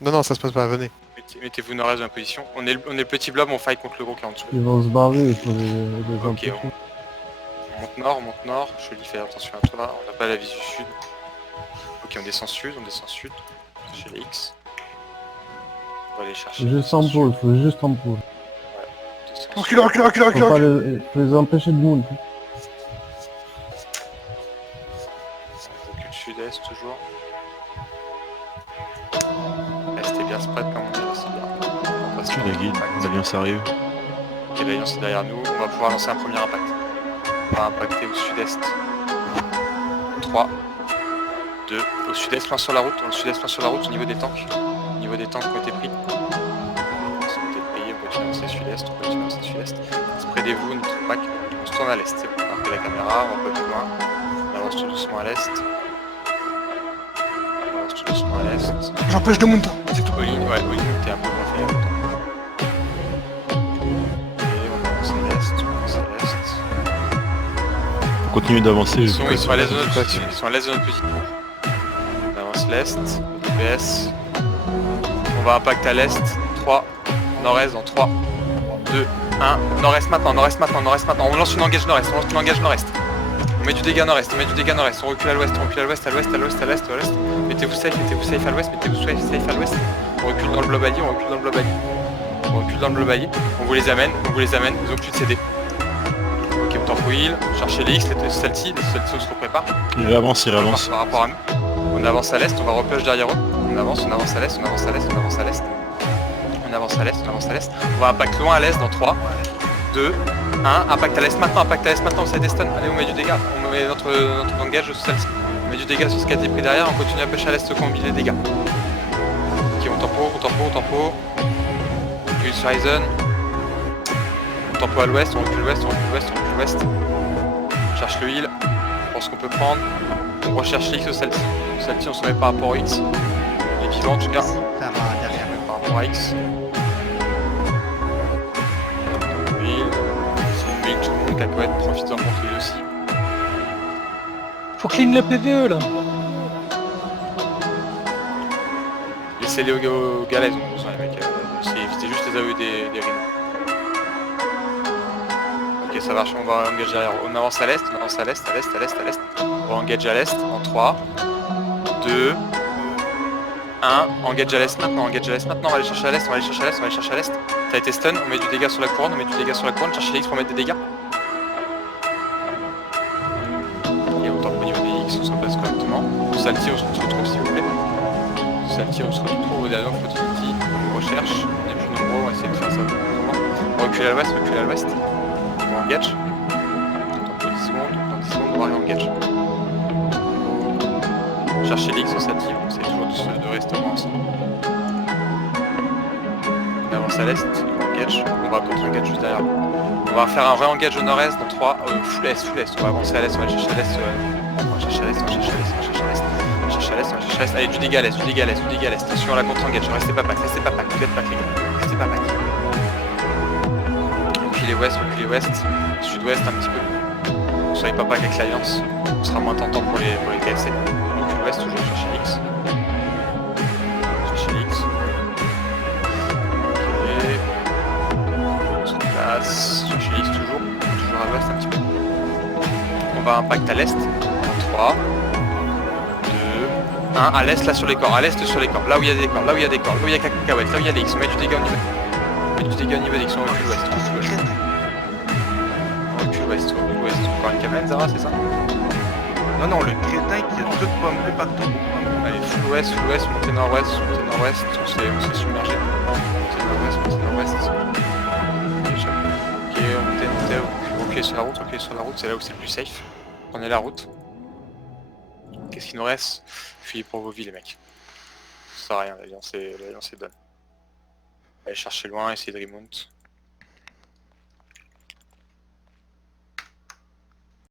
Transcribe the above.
Non, non, ça se passe pas, venez. Mettez-vous nord-est de la position. On est le petit blob, on fight contre le gros qui est en dessous. Ils vont se barrer, il faut les Ok, empêcher. on monte nord. Chelly, fais attention à toi, on n'a pas la vue du sud. Ok, on descend sud. Chez les X. On va aller chercher. Juste en pôle, faut juste en pôle. Recule, recule, recule, recule, Faut pas recule. faut les empêcher de monter. Recule sud-est toujours. Restez bien spread comme on dit, là, c'est bien. On passe sur La guide, l'alliance arrive. Ok, l'alliance est derrière nous, on va pouvoir lancer un premier impact. On va impacter au sud-est. 3, 2, au sud-est, loin sur la route, au niveau des tanks. Au niveau des tanks qui ont été pris. On continue à lancer sud-est, Spreadez-vous, notre pack, on se tourne à l'est, c'est bon. Marquez la caméra, on va pas plus loin. On avance tout doucement à l'est. J'empêche de monter, c'est tout. Olin, ouais, Olin, t'es un peu moins fait. Et on avance à l'est, Faut continuer d'avancer. Ils sont à l'est de notre position. On avance l'est, PS. On va impact à l'est. 3, nord-est dans 3, 2, 1. Nord-est maintenant. On lance une engage nord-est. On met du dégât nord-est. On recule à l'ouest, à l'est. Mettez-vous safe à l'ouest. On recule dans le blob allié. On vous les amène. Ils ont plus de CD. Ok, on tempo heal. Cherchez les X, celle-ci on se repréparent. Il avance. Par rapport à nous. On avance à l'est, on va repush derrière eux. On avance à l'est. On va impact loin à l'est dans 3, 2, 1. Impact à l'est maintenant, on s'est des stun. Allez, on met du dégât. On met notre engage sur celle-ci. On met du dégât sur ce qui a été pris derrière. On continue à push à l'est, combiner les dégâts. Ok, on tempo. Pulse Ryzen. On tempo à l'ouest, on recule l'ouest. On cherche le heal. On pense qu'on peut prendre. On recherche l'X au celle-ci. On se met par rapport au X. Les vivants en tout cas. Par rapport à X. Heal. C'est une heal, tout le monde cacahuète, profite-en pour heal aussi. Faut clean le PVE là. Laissez-les aux galets, ils ont besoin les mecs. C'est juste les AOE des rhinos. Ok, ça marche, on va engage derrière. On avance à l'est, à l'est. On va engage à l'est en 3, 2, 1. Engage à l'est maintenant. On va aller chercher à l'est. T'as été stun, on met du dégât sur la couronne. Cherchez les X pour mettre des dégâts. Et on tente au niveau des X, on se replace correctement. Salty, on se retrouve s'il vous plaît. Au dernier opportunity. On recherche, on est plus nombreux, on va essayer de faire ça. On recule à l'ouest. On engage. Dans 10 secondes, on va re-engage. Cherchez l'X au Salty, on essaie toujours de rester ensemble. On avance à l'est, on engage. On va contre-engage juste derrière. On va faire un re-engage au nord-est dans 3, full est. On va avancer à l'est, on va chercher à l'est. Allez, du dégât à l'est. Attention à la contre-engage, restez pas pack, vous êtes pack les gars. Restez pas pack. Reculez ouest, sud-ouest un petit peu. Soyez pas pack avec l'alliance, ce sera moins tentant pour les KFC. Recule ouest, toujours chercher l'X. On se replace, chercher l'X toujours à l'ouest un petit peu. On va impact à l'est, en 3, 2, 1, à l'est là sur les corps, là où il y a des corps, là où il y a cacahuètes, là où il y a des X, on met du dégât au niveau des X, on recule ouest. Encore une cabane, Zara, c'est ça? Non, le crétin qui a deux pommes de partout. Allez, full ouest, montez nord-ouest, on s'est submergé. Montez nord-ouest. Ok, montez, sur la route, c'est là où c'est le plus safe. Prenez la route. Qu'est-ce qu'il nous reste? Fuyez pour vos vies les mecs. Ça sert à rien, l'alliance est done. Allez chercher loin, essayez de remount.